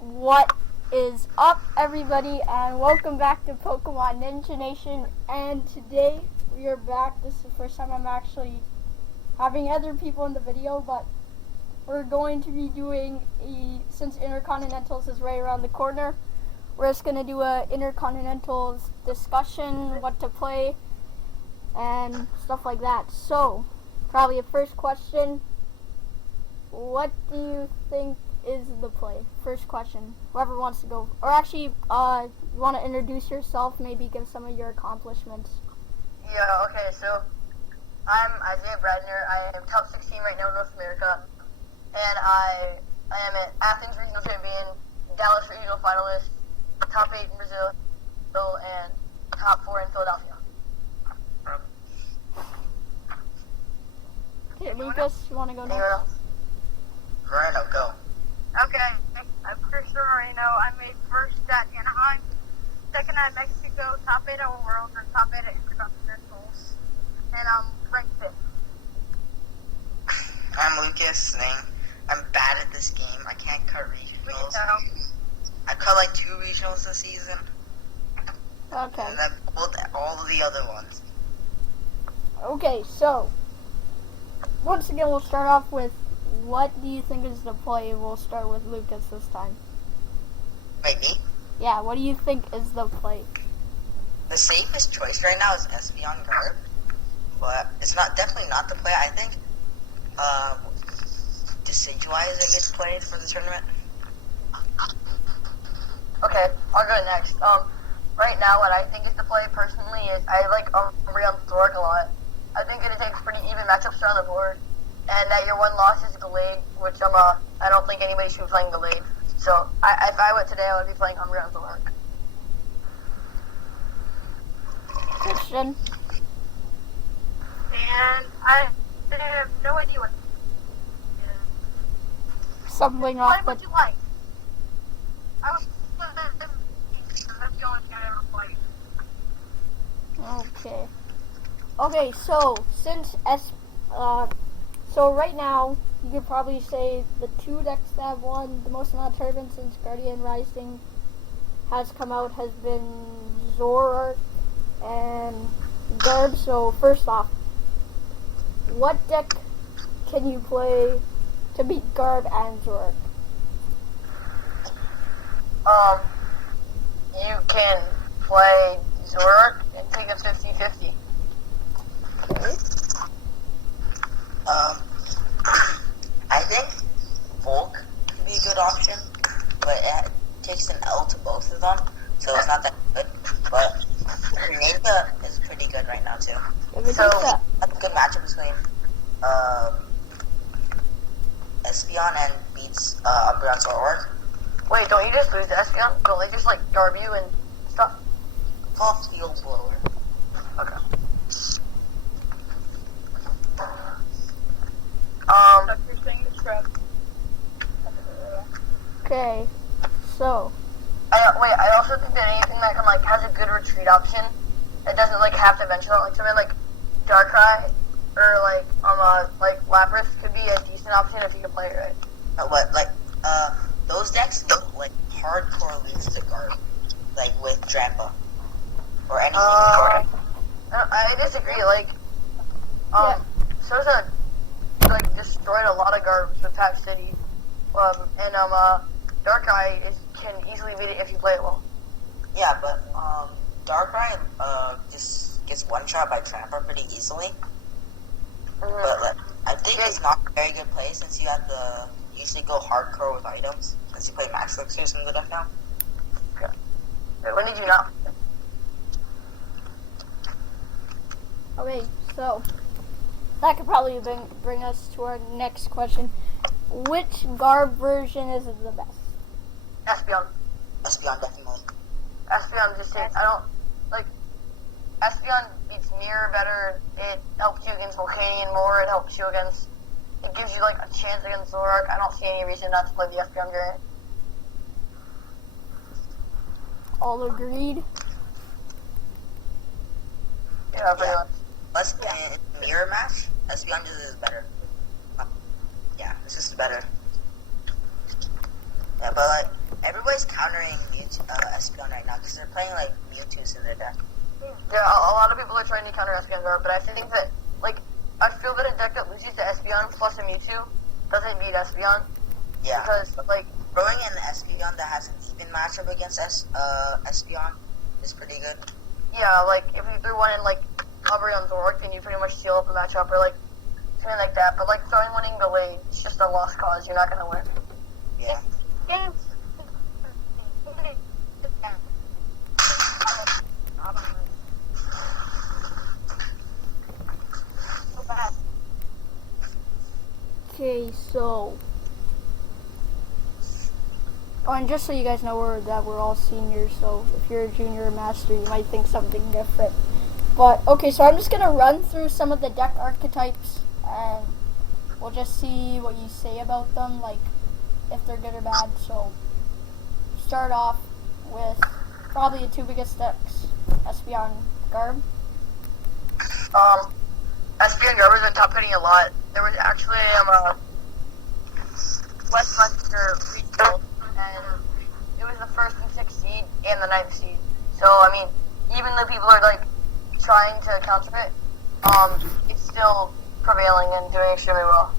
What is up, everybody, and welcome back to Pokemon Ninja Nation. And today we are back. This is the first time I'm actually having other people in the video, but we're going to be doing since Intercontinentals is right around the corner, we're just going to do a Intercontinentals discussion, what to play, and stuff like that. So, probably a first question, what do you think is the play? First question. Whoever wants to go. Or actually, you want to introduce yourself, maybe give some of your accomplishments. Yeah, okay, so I'm Isaiah Bradner. I am top 16 right now in North America. And I am an Athens regional champion, Dallas regional finalist, top 8 in Brazil, and top 4 in Philadelphia. Okay, Lucas, you want to go next? Anyone else? Moreno, go. Okay, I'm Christian Moreno. I made first at Anaheim, second at Mexico, top 8 at Worlds, and top 8 at Intercontinentals. And I'm ranked 5th. I'm Lucas Xing. I'm bad at this game. I can't cut regionals. I cut like 2 regionals this season. Okay. And I've pulled all of the other ones. Okay, so, once again, we'll start off with, what do you think is the play? We'll start with Lucas this time. Wait, me? Yeah, what do you think is the play? The safest choice right now is Espeon Guard, but it's definitely not the play. I think Decidueye is a good play for the tournament. Okay, I'll go next. Right now, what I think is the play personally is I like Umbreon Thork a lot. I think it takes pretty even matchups around the board, and that your one loss is Gallade, which I don't think anybody should be playing Gallade. So if I went today, I would be playing Umbreon Thork. Christian? And I have no idea what. Something Play off what the... you like. I was that's the only thing I ever played. Okay. Okay, so, since so right now, you could probably say the 2 decks that have won the most amount of tournaments since Guardian Rising has come out has been Zoroark and Garb. So first off, what deck can you play to beat Garb and Zoroark? You can play Zoroark and take a 50-50. Okay. I think Volk could be a good option, but it takes an L to both of them, so it's not that good. But Ninja is pretty good right now too. If it So takes a... that's a good matchup between Espeon and beats Umbreon Zoroark. Wait, don't you just lose to Espeon? Don't they just like garb you and stuff? It's all Field Blower. Okay. You're saying the scrub. Okay, so... I also think that anything that has a good retreat option, it doesn't have to mention it. Like something like Darkrai or like Lapras could be a decent option if you can play it right. Those decks look like hardcore leads to guard, like with Drampa or anything. I disagree. Sosa destroyed a lot of garbs with Patch City, and Darkrai can easily beat it if you play it well. Yeah, but Darkrai just gets one shot by Tramper pretty easily. Mm-hmm. But I think it's not a very good play since you have to usually go hardcore with items since you play Max Elixirs in the deck now. Okay. Wait, when did you not? Okay, so that could probably bring us to our next question. Which Garb version is the best? Espeon. Espeon definitely. Espeon just takes. I don't like. Espeon beats Mirror better. It helps you against Volcanion more. It helps you against. It gives you a chance against Zoroark. I don't see any reason not to play the Espeon variant. All agreed? Yeah, pretty much. Let's in mirror match. Espeon is better. Yeah, this is better. Yeah, but Espeon right now because they're playing like Mewtwo's in their deck. Yeah, a lot of people are trying to counter Espeon Guard, but I think that, like, I feel that a deck that loses to Espeon plus a Mewtwo doesn't beat Espeon. Yeah. Because, like, Throwing an Espeon that has an even matchup against Espeon is pretty good. yeah, like, if you threw one in, like, Umbreon Zork, then you pretty much seal up a matchup, or, like, something like that. But, like, throwing one in Gallade, it's just a lost cause. You're not going to win. Yeah. Okay, so. Oh, and just so you guys know, we're all seniors, so if you're a junior or master, you might think something different. But, okay, so I'm just going to run through some of the deck archetypes, and we'll just see what you say about them, like, if they're good or bad. So, start off with probably the two biggest decks, Espeon Garb. Espeon Guard has been top hitting a lot. There was actually, a Westminster regional, and it was the 1st and 6th seed and the 9th seed. So, I mean, even though people are, like, trying to counter it, it's still prevailing and doing extremely well.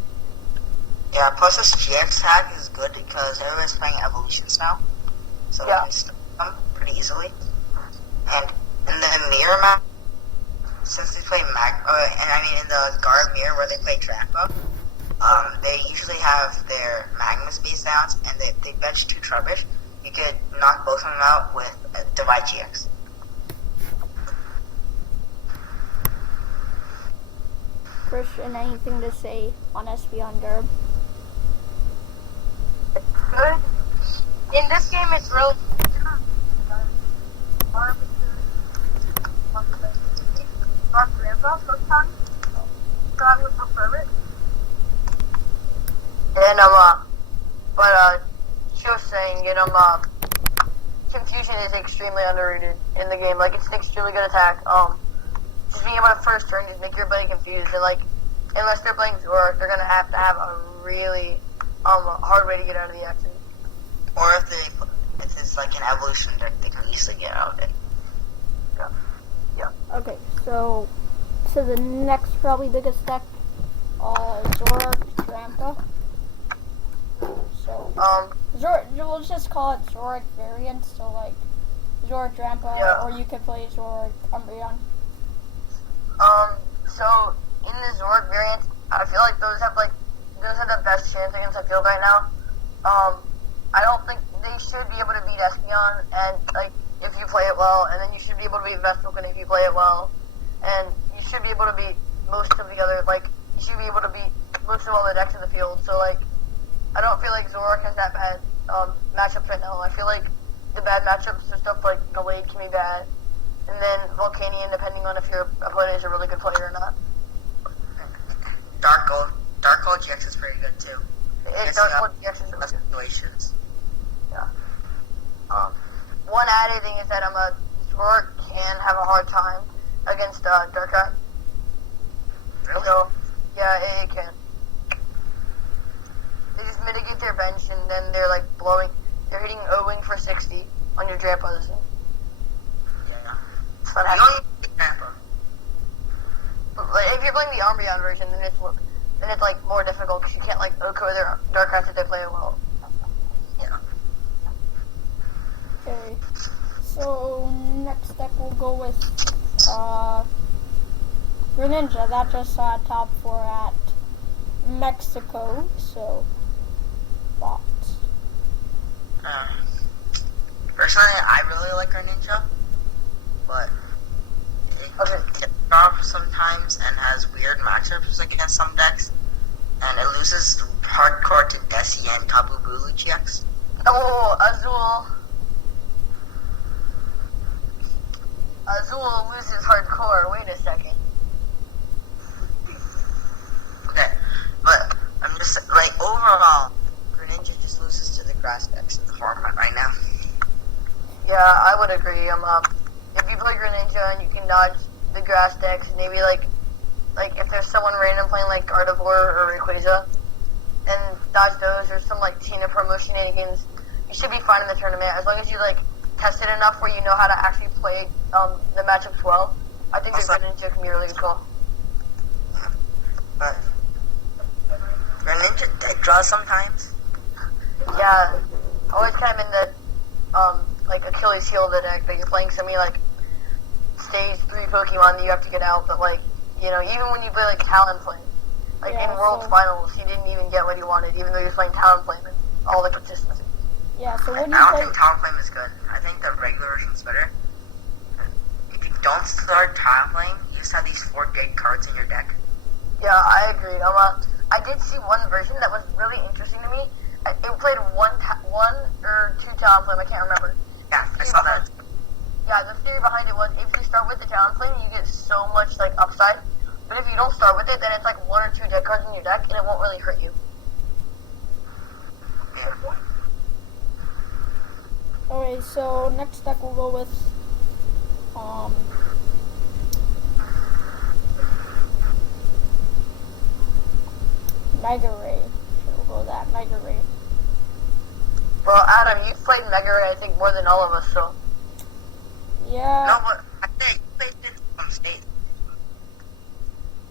Yeah, plus this GX hack is good because everyone's playing evolutions now. So Yeah. you can stop them pretty easily. And in the mirror map, since they play in the Garb mirror where they play Drampa, they usually have their Magma Space Downs and they bench 2 Trubbish. You could knock both of them out with Divide GX. Christian, anything to say on Espeon Garb? Good. In this game, it's really Grandpa sometimes, so I would prefer it. And, she was saying, Confusion is extremely underrated in the game. Like, it's an extremely good attack. Just being able to first turn, just make everybody confused. And, like, unless they're playing Zoroark, they're going to have a really, hard way to get out of the action. Or if it's like an evolution deck, they can easily get out of it. Okay, so the next probably biggest deck, Zoroark Drampa. So, we'll just call it Zoroark variant, so like, Zoroark Drampa, Yeah. or you could play Zoroark Umbreon. So, in the Zoroark variant, I feel like those have the best chance against the field right now. I don't think they should be able to beat Espeon, and, like, if you play it well, and then you should be able to beat Vestalkin if you play it well, and you should be able to beat most of the other, like, you should be able to beat most of all the decks in the field, so, like, I don't feel like Zoroark has that bad, matchups right now. I feel like the bad matchups for stuff like Gallade can be bad, and then Volcanion, depending on if your opponent is a really good player or not. Dark Gold GX is pretty good too. Dark Gold GX is really good. Situations. Yeah. One added thing is that Zoroark can have a hard time against Darkrai. Really? So, yeah, it can. They just mitigate their bench and then they're like they're hitting O-Wing for 60 on your Drampa. Yeah. It's not You happening. don't need Drampa. But like, if you're playing the Umbreon version, then it's like more difficult because you can't like Oko their Darkrai if they play it well. Yeah. Okay, so next deck we'll go with Greninja. That just saw top 4 at Mexico, so thoughts? Personally, I really like our ninja, but it gets off sometimes and has weird matchups against some decks, and it loses hardcore to Desi and Tapu Bulu GX. Oh, Azul loses hardcore. Wait a second. Okay, but I'm just like overall, Greninja just loses to the grass decks in the format right now. Yeah, I would agree. If you play Greninja and you can dodge the grass decks, maybe like if there's someone random playing like Gardevoir or Rayquaza, and dodge those, or some like Tina promo shenanigans, you should be fine in the tournament as long as you like tested enough where you know how to actually play the matchups well, I think Also- your Greninja can be a really good call. But Greninja dead draws sometimes. Yeah, always kind of in the like Achilles heel of the deck that you're playing so many like stage 3 Pokemon that you have to get out, but like, you know, even when you play like Talonflame, like Yeah, in World so- Finals, he didn't even get what he wanted, even though he was playing Talonflame and all the consistency. Yeah, so I when you don't play... think Talonflame is good. I think the regular version's better. If you don't start Talonflame, you just have these 4 dead cards in your deck. Yeah, I agree. I did see one version that was really interesting to me. It played one or 2 Talonflame, I can't remember. Yeah, I saw that. Yeah, the theory behind it was if you start with the Talonflame, you get so much like upside. But if you don't start with it, then it's like 1 or 2 dead cards in your deck, and it won't really hurt you. Yeah. Okay, so next deck we'll go with, Mega Ray. Sure, we'll go with that, Mega Ray. Well, Adam, you've played Mega Ray, I think, more than all of us, so. Yeah. No, but I think you played it from state.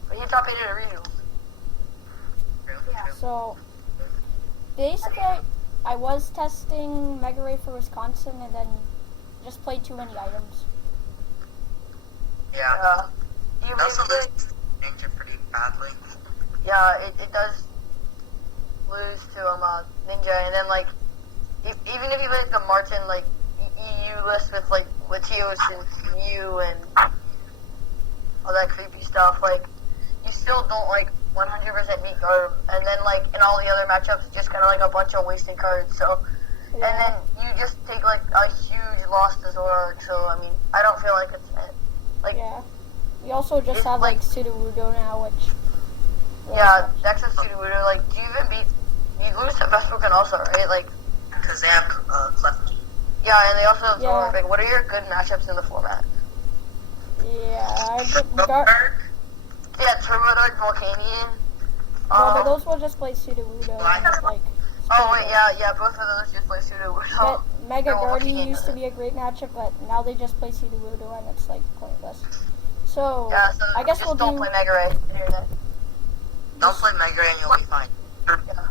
But you top 8 at a regional. Yeah. So, basically, I was testing Mega Ray for Wisconsin and then just played too many items. Yeah. You It also basically, loses Ninja pretty badly. yeah, it does lose to Ninja, and then like, even if you lose the Martin, like, EU list with like Latios and Mew and all that creepy stuff, like, you still don't like 100% beat Garb, and then like in all the other matchups, it's just kind of like a bunch of wasted cards. So, and then you just take like a huge loss to Zoroark. So I mean, I don't feel like it's like Yeah. We also just It's have like- like Sudowoodo now, which... yeah, Dex and Sudowoodo. Like, do you even beat? You lose to Vespucci also, right? Like, Because they have Clefty. yeah, and they also have Yeah. Zoroark. Like, what are your good matchups in the format? Yeah, I get Dark. Yeah, Turbo Dark, Volcanion. No, but those will just play Sudowoodo and just like... Oh wait, yeah, both of those just play Sudowoodo. Mega No, Guardy Volcanion used to doesn't. be a great matchup, but now they just play Sudowoodo and it's like pointless. So, Yeah, so I guess just we'll don't do... play Mega Ray. Hear that? Don't play Mega Ray and you'll be fine. Yeah.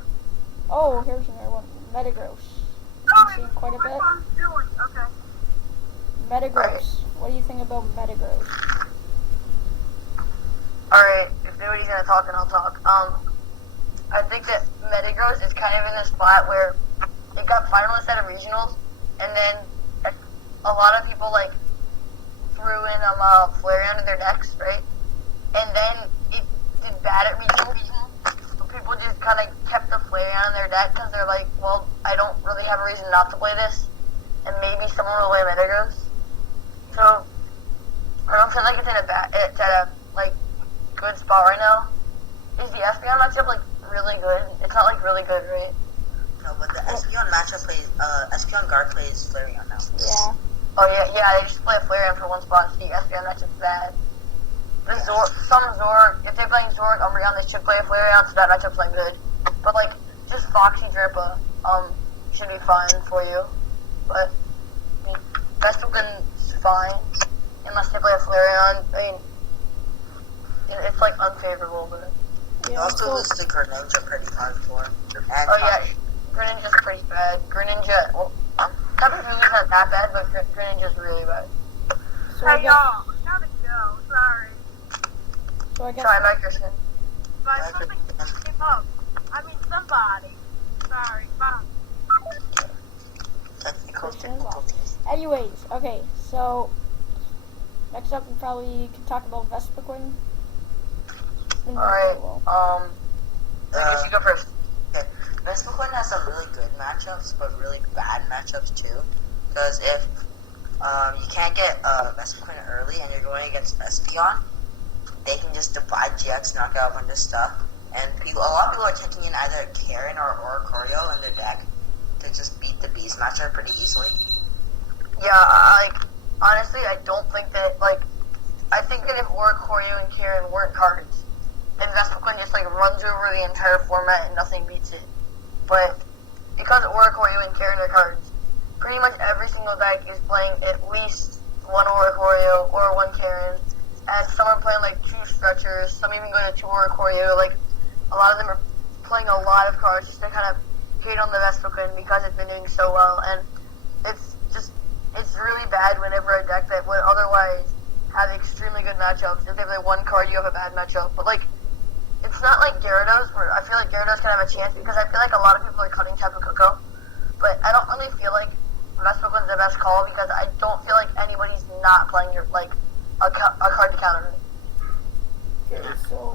Oh, here's another one. Metagross. Oh, I've seen quite a bit. I'm doing. Okay. Metagross. What do you think about Metagross? Alright, if nobody's gonna talk, then I'll talk. I think that Metagross is kind of in a spot where it got finalists at a regionals, and then a lot of people like threw in Flareon in their decks, right? And then it did bad at regional. But people just kind of kept the Flareon in their deck because they're like, well, I don't really have a reason not to play this, and maybe someone will play Metagross. So I don't feel like it's at a like good spot right now. Is the Espeon matchup like really good? It's not like really good, right? No, but the Espeon matchup plays, Espeon guard plays Flareon now. Yeah. Oh yeah, they just play a Flareon for one spot. So the Espeon matchup's bad. The some Zoroark, if they're playing Zoroark Umbreon, they should play a Flareon, so that matchup's like good. But like just Foxy Drippa, should be fine for you. But I mean, Vespiqun's fine unless they play a Flareon. I mean, it's like unfavorable, but. You Yeah, also so, lose to Greninja pretty hardcore. And Oh yeah, Greninja's pretty bad. Greninja, well, Tapu Fumi's not that bad, but Greninja's really bad. so I Hey guess, y'all, I gotta go. Sorry. so I guess, Try Microskin. But something came up. I mean somebody. Sorry. Bye. technical Question is off. difficulties. Anyways, okay, so next up we probably could talk about Vespiquen. Alright, I guess you go first. Okay, Vespiquen has some really good matchups, but really bad matchups too. Because if you can't get Vespiquen early and you're going against Espeon, they can just divide GX, knock out a bunch of stuff. And a lot of people are taking in either Karen or Oricorio in their deck to just beat the Beast matchup pretty easily. Yeah, honestly, I don't think that, I think that if Oricorio and Karen weren't cards, then Vespiquen just, runs over the entire format and nothing beats it. But because Oricorio and Karen are cards, pretty much every single deck is playing at least one Oricorio or one Karen, and some are playing like 2 stretchers, some even go to 2 Oricorio. Like, a lot of them are playing a lot of cards just to kind of hate on the Vespiquen because it's been doing so well, and it's really bad whenever a deck that would otherwise have extremely good matchups, if they have like one card, you have a bad matchup. But like, it's not like Gyarados, where I feel like Gyarados can have a chance because I feel like a lot of people are cutting Tapu Koko. But I don't really feel like Vespiquen's the best call because I don't feel like anybody's not playing your like a card to counter it. Okay, so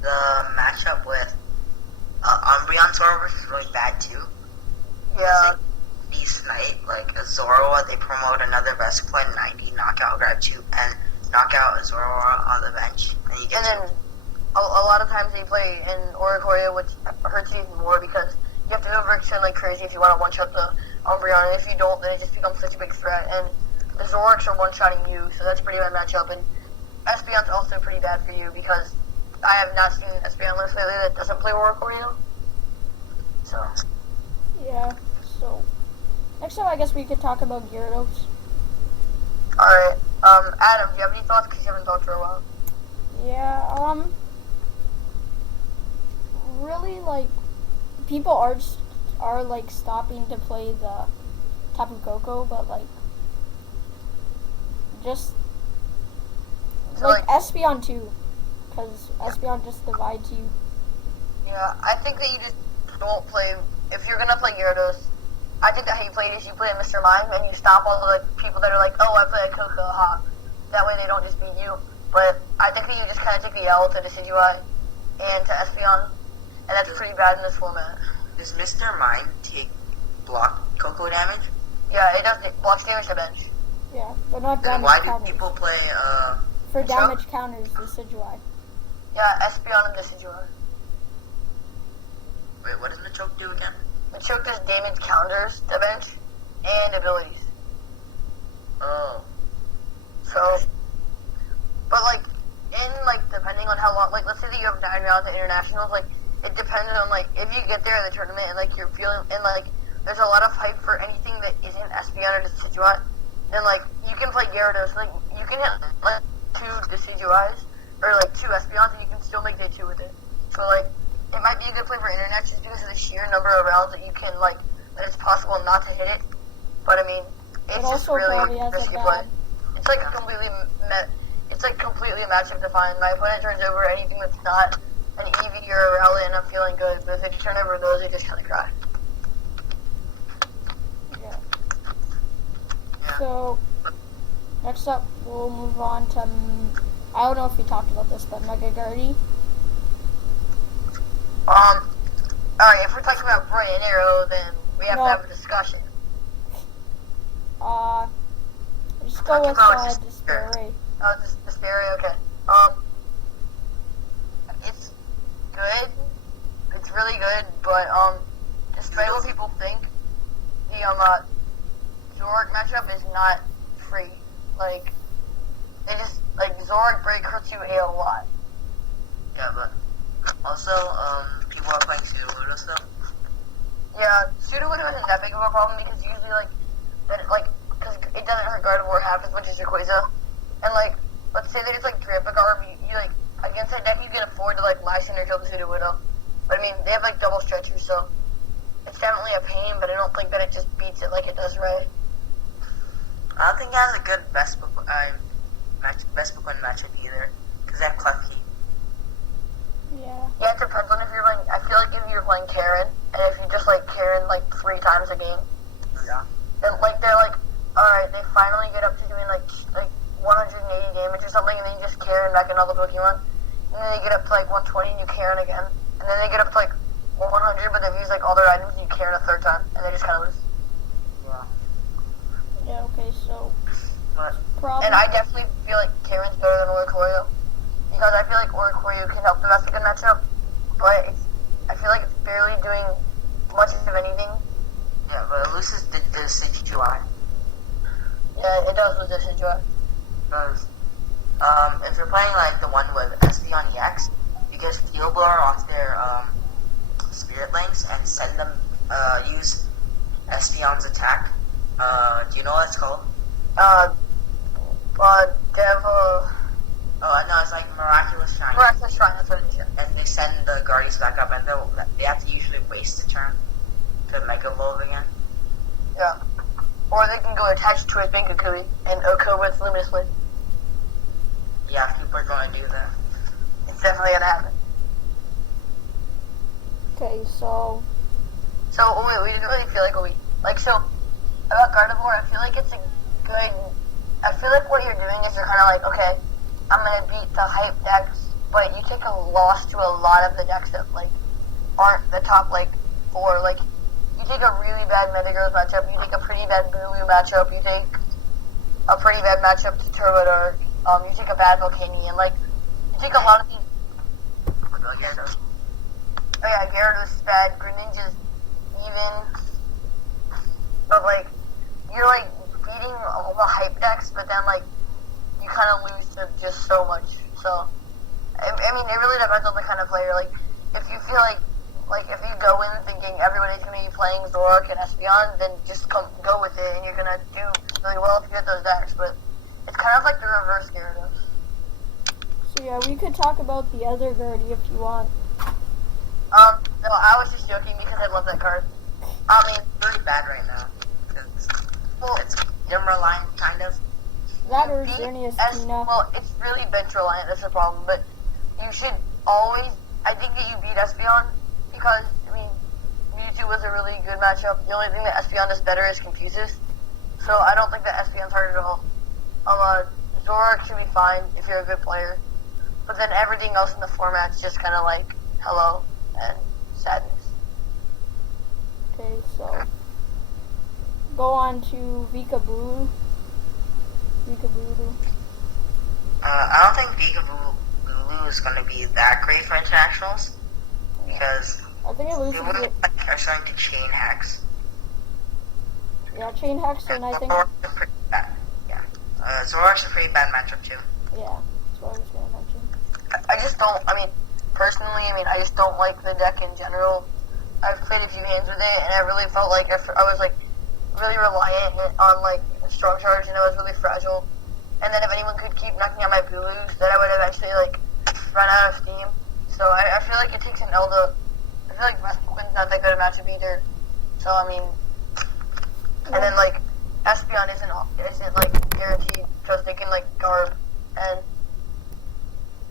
The matchup with Umbreon Zoroark is really bad too. Yeah. Night, like a Zoroark, they promote another Vespiquen 90 knockout, grab 2 and knock out a Zoroark on the bench, and you get And then a lot of times they play in Oricorio, which hurts you even more because you have to go Vixen like crazy if you want to one-shot the Umbreon, and if you don't, then it just becomes such a big threat. And the Zoroarks are one-shotting you, so that's a pretty bad matchup. And Espeon's also pretty bad for you because I have not seen an Espeon list lately that doesn't play Oricorio. So. yeah, so next time I guess we could talk about Gyarados. Alright, Adam, do you have any thoughts? Because you haven't talked for a while. Yeah, really, like, people are like stopping to play the Tapu Koko, but like, just So, like Espeon too, because Espeon just divides you. Yeah, I think that you just don't play, if you're gonna play Gyarados, I think that how you play it is you play Mr. Mime and you stop all the like, people that are like, oh, I play a Koko, ha. That way they don't just beat you. But I think that you just kind of take the L to Decidueye and to Espeon, and that's pretty bad in this format. Does Mr. Mime take block Coco damage? Yeah, it does blocks damage to bench. Yeah, but not Then damage why do counters. people play For Choke? damage counters, Decidueye. Yeah, Espeon and Decidueye. Wait, what does Machoke do again? Machoke does damage counters to bench and abilities. Oh. So, but like, depending on how long, like, let's say that you have 9 rounds at internationals, like, it depends on, like, if you get there in the tournament and, like, you're feeling, and, like, there's a lot of hype for anything that isn't Espeon or Decidueye, then, like, you can play Gyarados, like, you can hit, like, 2 Decidueyes, or, like, 2 Espeons, and you can still make day 2 with it. So, like, it might be a good play for internet just because of the sheer number of rounds that you can, like, that it's possible not to hit it. But, I mean, it's It just also really probably has a risky play. bad. It's like completely matchup defined. My opponent turns over anything that's not an Eevee or a Rowlet and I'm feeling good, but if they turn over those, I just kind of cry. Yeah. So, next up, we'll move on to, I don't know if we talked about this, but Mega Gardy. Alright, if we're talking about Bright and Arrow, then we have No. to have a discussion. Just go with Despairy. Oh, this Barry, okay. It's good. It's really good, but, despite what people think, the, Zoroark matchup is not free. Like, they just, like, Zoroark break hurts you a lot. Yeah, but also, people are playing Sudowoodo still. Yeah, Sudowoodo isn't that big of a problem because usually, like, because it doesn't hurt Gardevoir half as much as Rayquaza. And, like, let's say that it's, like, Drip-a-Garb, you, like, against that deck, you can afford to, like, Lysin or Joe Sudowoodo. But, I mean, they have, like, double stretchers, so it's definitely a pain, but I don't think that it just beats it like it does Ray. I don't think it has a good Vespiquen matchup either, because they have Klefki. Yeah. Yeah, it depends on if you're playing, I feel like if you're playing Karen, and if you just, like, Karen, like, 3 times a game, Yeah. then, like, they're, like, alright, they finally get up to doing, like 180 damage or something, and then you just Karen back another Pokemon. And then they get up to, like, 120 and you Karen again. And then they get up to, like, 100, but they've used, like, all their items and you Karen a 3rd time. And they just kind of lose. Yeah. Yeah, okay, so, But problem. And I definitely feel like Karen's better than Oricorio. Because I feel like Oricorio can help the Vespiquen matchup. But I feel like it's barely doing much of anything. yeah, but it loses the Decidueye. Yeah, it does lose this Decidueye. Because if you're playing like the one with Espeon EX, you get Steel Blower off their Spirit Links and send them use Espeon's attack or they can go attached to his Binkakui and Oko with Luminous Wind. Yeah, people are going to do that. It's definitely gonna happen. Okay, so So we didn't really feel like so about Gardevoir, I feel like it's a good. I feel like what you're doing is you're kind of like, okay, I'm gonna beat the hype decks, but you take a loss to a lot of the decks that like aren't the top like 4. Like you take a really bad Metagross matchup, you take a pretty bad Bulu matchup, you take a pretty bad matchup to Turbo Dark, you take a bad Volcanion, like you take a lot of these. Oh yeah, Gyarados bad, Greninja's even, but like you're like beating all the hype decks, but then like you kind of lose to just so much. So I mean, it really depends on the kind of player. Like if you feel like if you go in thinking everybody's gonna be playing Zoroark and Espeon, then just go with it, and you're gonna do really well if you get those decks. But it's kind of like the reverse Gyarados. so yeah, we could talk about the other Gertie if you want. No, I was just joking because I love that card. I mean, It's really bad right now. It's Gym-reliant, kind of. That or beat Xerneas Tina. well, it's really bench reliant, that's the problem, but you should always, I think that you beat Espeon, because, I mean, Mewtwo was a really good matchup. The only thing that Espeon does better is Confuses, so I don't think that Espeon's hard at all. Zoroark should be fine if you're a good player, but then everything else in the format's just kind of like, hello, and sadness. Okay, so go on to Vikabulu. I don't think Vikabulu is going to be that great for internationals because I think it loses people it. are starting to chain hacks. Yeah, Chain Hex, and I think Zoroark's a pretty bad. Yeah, Zoroark's a pretty bad matchup too. yeah, that's what I was gonna mention. I just don't, I mean, personally, I just don't like the deck in general. I've played a few games with it, and I really felt like I was, like, really reliant on, like, Strong Charge, and it was really fragile. And then if anyone could keep knocking out my Bulus, then I would eventually, like, run out of steam. So I feel like it takes an L to, I feel like Westwood's not that good a matchup either. So, I mean, and then, like, Espeon isn't like, guaranteed, because they can, like, guard and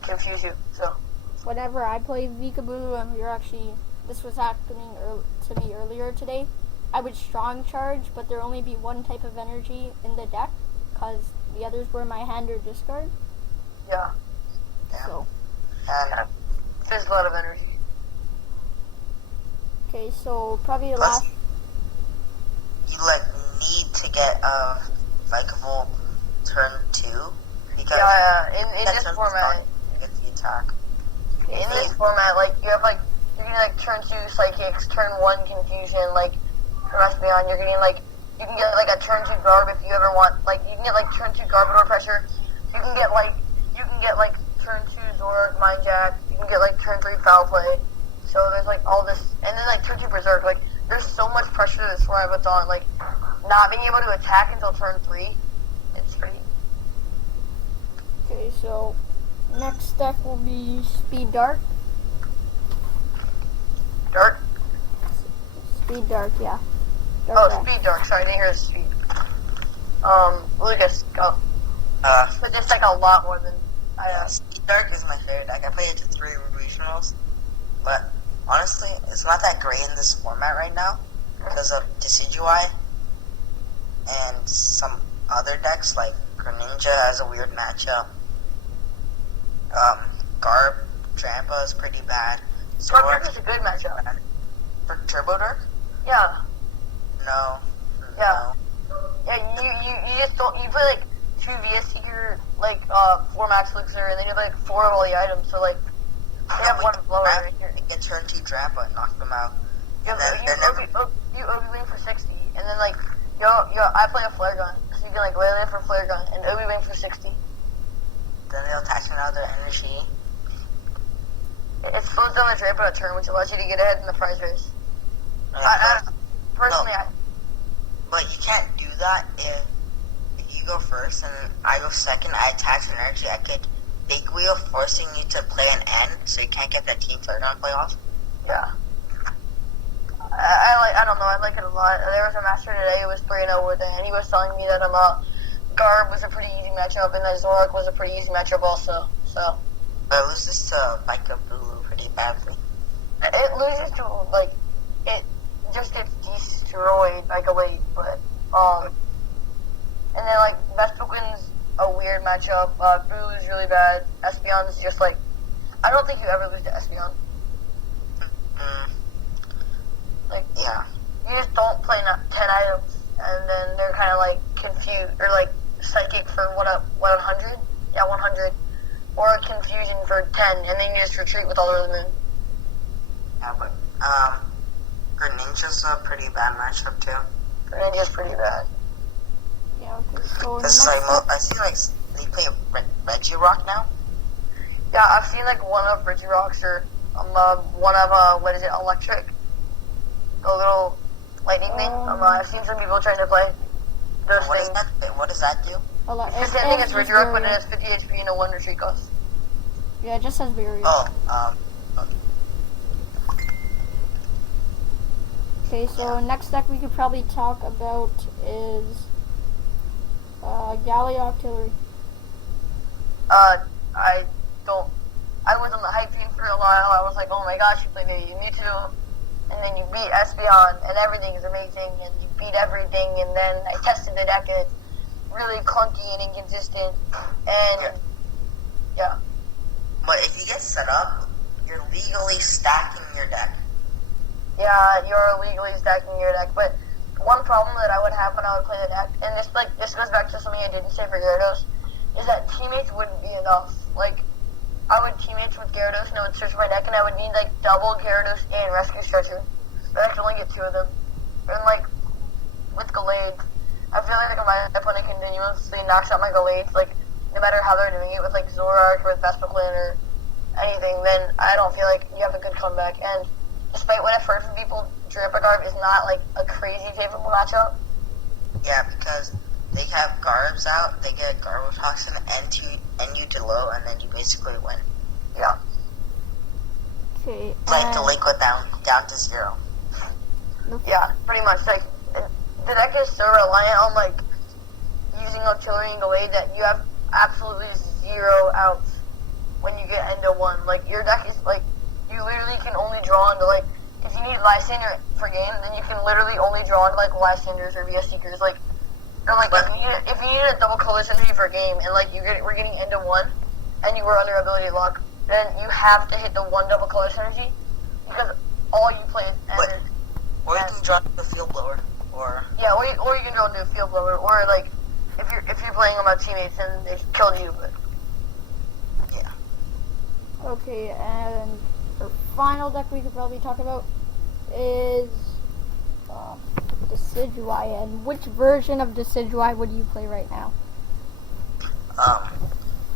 confuse you, so. Whenever I play Vikabulu, and this was happening to me earlier today, I would Strong Charge, but there only be one type of energy in the deck, because the others were my hand or discard. Yeah. So, And there's a lot of energy. okay, so probably the Plus, last. you like need to get Vikavolt turn 2 because Yeah, in that this turn format, you get the attack. in this format, like, you have, like, you're getting, like, turn 2 Psychics, turn 1 Confusion, like, from Espeon, you're getting, like, you can get, like, a turn 2 Garb if you ever want, like, you can get, like, turn 2 Garbodor Pressure, you can get, like, turn 2 Zoroark, Mind Jack, you can get, like, turn 3 Foul Play, so there's, like, all this, and then, like, turn 2 Berserk, like, there's so much pressure that this format puts on, like, not being able to attack until turn 3, it's pretty. Okay, so next deck will be Speed Dark. Dark? Speed Dark, yeah. Dark Oh, Rash. Speed Dark, sorry, I didn't hear the Speed. Lucas, go. But it's, like, a lot more than I asked. Dark is my favorite deck. I play it to 3 regionals, but honestly, it's not that great in this format right now because of Decidueye and some other decks like Greninja has a weird matchup. Garb, Trampa is pretty bad. Dark is a good matchup. For Turbo Dark? Yeah. No. Yeah. No. Yeah, you just don't, you play, like, 2 VS Seeker, like, 4 Max Elixir, and then you have, like, 4 of all the items, so, like, they have one blower right here. Get turn 2 Trampa and knock them out. You OB wing for 60, and then, like, I play a Flare Gun, so you can, like, lay in for Flare Gun, and OB wing for 60. Then they'll attach another energy. It slows down the Trampa a turn, which allows you to get ahead in the prize race. Personally, But you can't do that if you go first and I go second, I attach an energy, I could big wheel forcing you to play an N so you can't get that team Flare Gun play off. yeah. I don't know, I like it a There was a master today. It was Moreno with it, and he was telling me that Garb was a pretty easy matchup, and that Zorak was a pretty easy matchup also. So. But it loses to Micah Bulu pretty badly. It loses to like it just gets destroyed like a late, but and then like Vespuquin's a weird matchup. Bulu's really bad. Espion's just like I don't think you ever lose to Espion. Like Yeah. you just don't play 10 items, and then they're kind of like confused or like psychic for 100, yeah 100, or confusion for 10, and then you just retreat with all the rhythm in. Yeah, but Greninja's a pretty bad matchup too. Greninja's pretty bad. Yeah, okay. So This is like I see like they play Regirock now. Yeah, I've seen like one of Regirock's or one of what is it, Electric, the little lightning thing. I've seen some people trying to play those things. What does that do? It's the same thing as Regirock, but it has 50 HP and a 1 retreat cost. Yeah, it just says barrier. Oh, Okay, so next deck we could probably talk about is Galley Octillery. I was on the hype team for a while. I was like, oh my gosh, you play Baby Mewtwo, and then you beat Espeon, and everything is amazing, and you beat everything, and then I tested the deck, and it's really clunky and inconsistent, and yeah. But if you get set up, you're legally stacking your deck. Yeah, you're legally stacking your deck, but one problem that I would have when I would play the deck, and this goes back to something I didn't say for Gyarados, is that teammates wouldn't be enough. Like, I would teammates with Gyarados and I would search my deck, and I would need like double Gyarados and Rescue Stretcher, but I could only get 2 of them. And like with Gallade, I feel like if my opponent continuously knocks out my Gallades, like no matter how they're doing it with like Zoroark or with Vespiquen or anything, then I don't feel like you have a good comeback. And despite what I've heard from people, Drip-a-Garb is not like a crazy favorable matchup. Yeah, because they have Garbs out, they get Garbotoxin and you to low, and then you basically win. Yeah. Okay. Like the liquid down to 0. Yeah, pretty much. Like, the deck is so reliant on like using artillery and Gallade that you have absolutely 0 outs when you get into 1. Like, your deck is like, you literally can only draw into like, if you need Lysander for game, then you can literally only draw into like Lysanders or VS Seekers. Like, or like if you need a double color synergy for a game, and like we're getting into 1, and you were under ability lock, then you have to hit the 1 double color synergy because all you play is energy. Or you can draw the field blower, or yeah, or you can go into a field blower, or like if you're playing with my teammates and they killed you, but yeah. Okay, and our final deck we could probably talk about is Decidueye. And which version of Decidueye would you play right now? I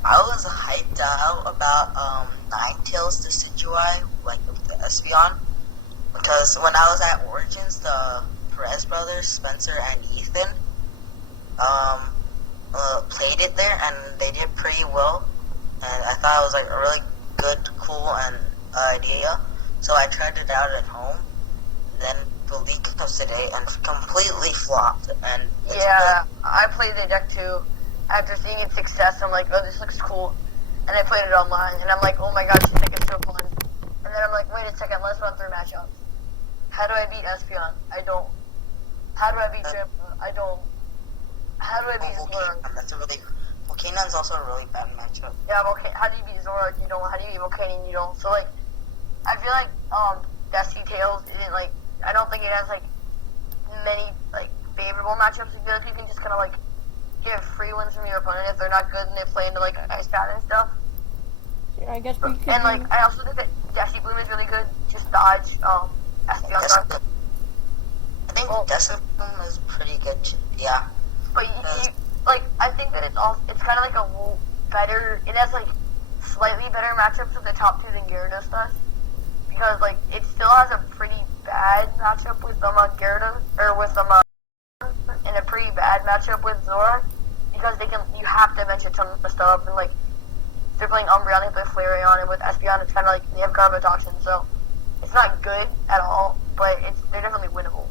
was hyped out about Ninetales Decidueye, like with the Espeon, because when I was at Origins, the Perez brothers, Spencer and Ethan, played it there, and they did pretty well, and I thought it was like a really good, cool idea, so I tried it out at home. Then the leak comes today and completely flopped, and yeah, I played the deck too. After seeing its success, I'm like, oh, this looks cool, and I played it online, and I'm like, oh my gosh, this deck is so fun. And then I'm like, wait a second, let's run through matchups. How do I beat Espeon? I don't. How do I beat Drip? I don't. How do I beat Zoroark? That's a really. Volcanon's also a really bad matchup. Yeah, how do you beat Zoroark? You don't. How do you beat Volcanion? You don't. So like, I feel like Dusty Tails isn't like. I don't think it has like many like favorable matchups because you can just kind of like get free wins from your opponent if they're not good and they play into like Ice Path and stuff. Yeah, I guess we could. And like, I also think that Dusty Bloom is really good. Just dodge Espeon. I think Decibel is pretty good. Yeah. But you like, I think that it's kind of like a better. It has like slightly better matchups with the top 2 than Gyarados does, because like it still has a pretty bad matchup with Gyarados or with and a pretty bad matchup with Zoroark, because you have to mention some of the stuff, and like they're playing Umbreon, they play Flareon, and with Espeon it's kind of like they have Garbotoxin, so it's not good at all, but they're definitely winnable.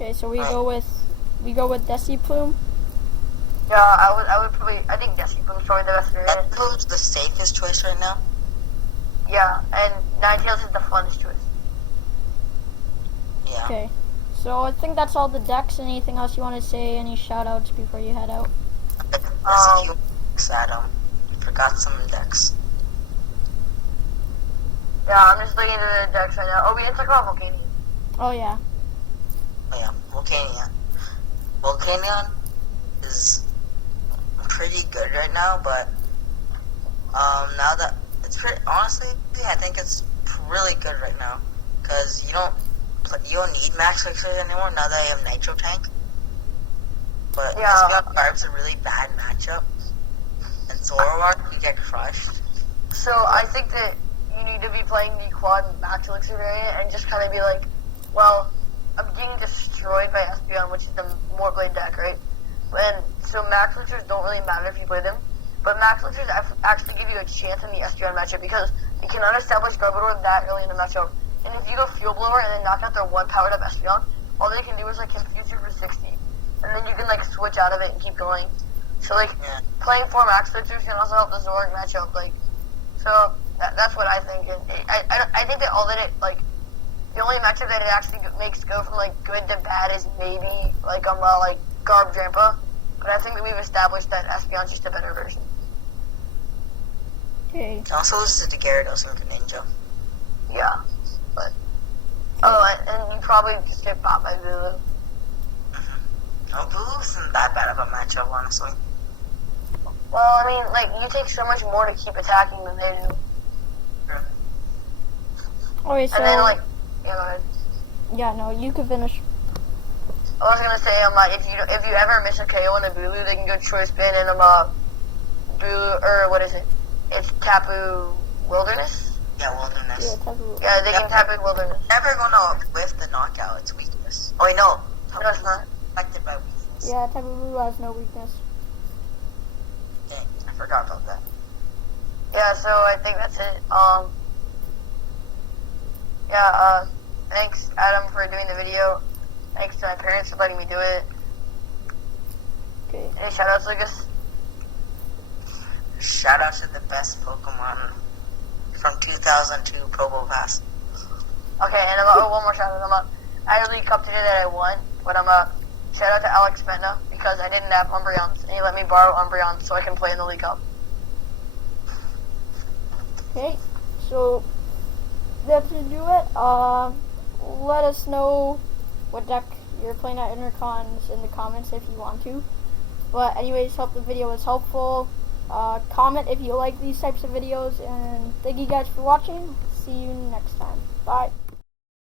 Okay, so we go with Desi Plume. Yeah, I would probably, I think Desi Plume's probably the best variant. That proves the safest choice right now. Yeah, and Ninetales is the funnest choice. Yeah. Okay, so I think that's all the decks. Anything else you want to say? Any shout outs before you head out? There's a few decks, Adam. You forgot some decks. Yeah, I'm just looking into the decks right now. Oh, we didn't talk about Volcanion. Oh yeah. Oh yeah, Volcanion. Volcanion is pretty good right now, but now that it's pretty, honestly, I think it's really good right now because you don't need max fixers anymore now that you have Nitro Tank. But Yeah. Espeon Barb's a really bad matchup, and Zoroark you get crushed. So I think that you need to be playing the quad max elixir variant and just kind of be like, well, I'm getting destroyed by Espeon, which is the Morblade deck, right? So max elixirs don't really matter if you play them, but max elixirs actually give you a chance in the Espeon matchup because you cannot establish Garbodor that early in the matchup. And if you go Fuel Blower and then knock out their one powered up Espeon, all they can do is like confuse you for 60. And then you can like switch out of it and keep going. So like playing 4 max elixirs can also help the Zoroark matchup. Like, so that's what I think. And I think that all that it like, the only matchup that it actually makes go from like good to bad is maybe like Garb Drampa. But I think that we've established that Espeon's just a better version. Okay. It also loses to Gyarados and Greninja. Yeah. But and you probably just get bought by Bulu. Oh, Boo isn't that bad of a matchup, honestly. Well, I mean, like, you take so much more to keep attacking than they do. Okay, so And then, like, yeah, go ahead. yeah, no, you can finish. I was gonna say, if you ever miss a KO on a Bulu, they can go Choice Spin and Bulu, or what is it? It's Tapu Wilderness? Yeah, Wilderness. Yeah, Tapu. Yeah, they can Tapu Wilderness. Never gonna whiff the knockout, it's weakness. Oh, wait, no. No, it's not. Affected by weakness. Yeah, Tapu Bulu has no weakness. Dang, I forgot about that. Yeah, so I think that's it. Thanks, Adam, for doing the video. Thanks to my parents for letting me do it. Okay. Any shoutouts, Lucas? Shout out to the best Pokemon from 2002 Pobo Pass. Okay, and one more shout out. I had a League Cup today that I won, but shout out to Alex Fentna because I didn't have Umbreons, and he let me borrow Umbreon so I can play in the League Cup. Okay, so that's to do it. Let us know what deck you're playing at Intercons in the comments if you want to. But anyways, hope the video was helpful. Comment if you like these types of videos, and thank you guys for watching. See you next time. Bye.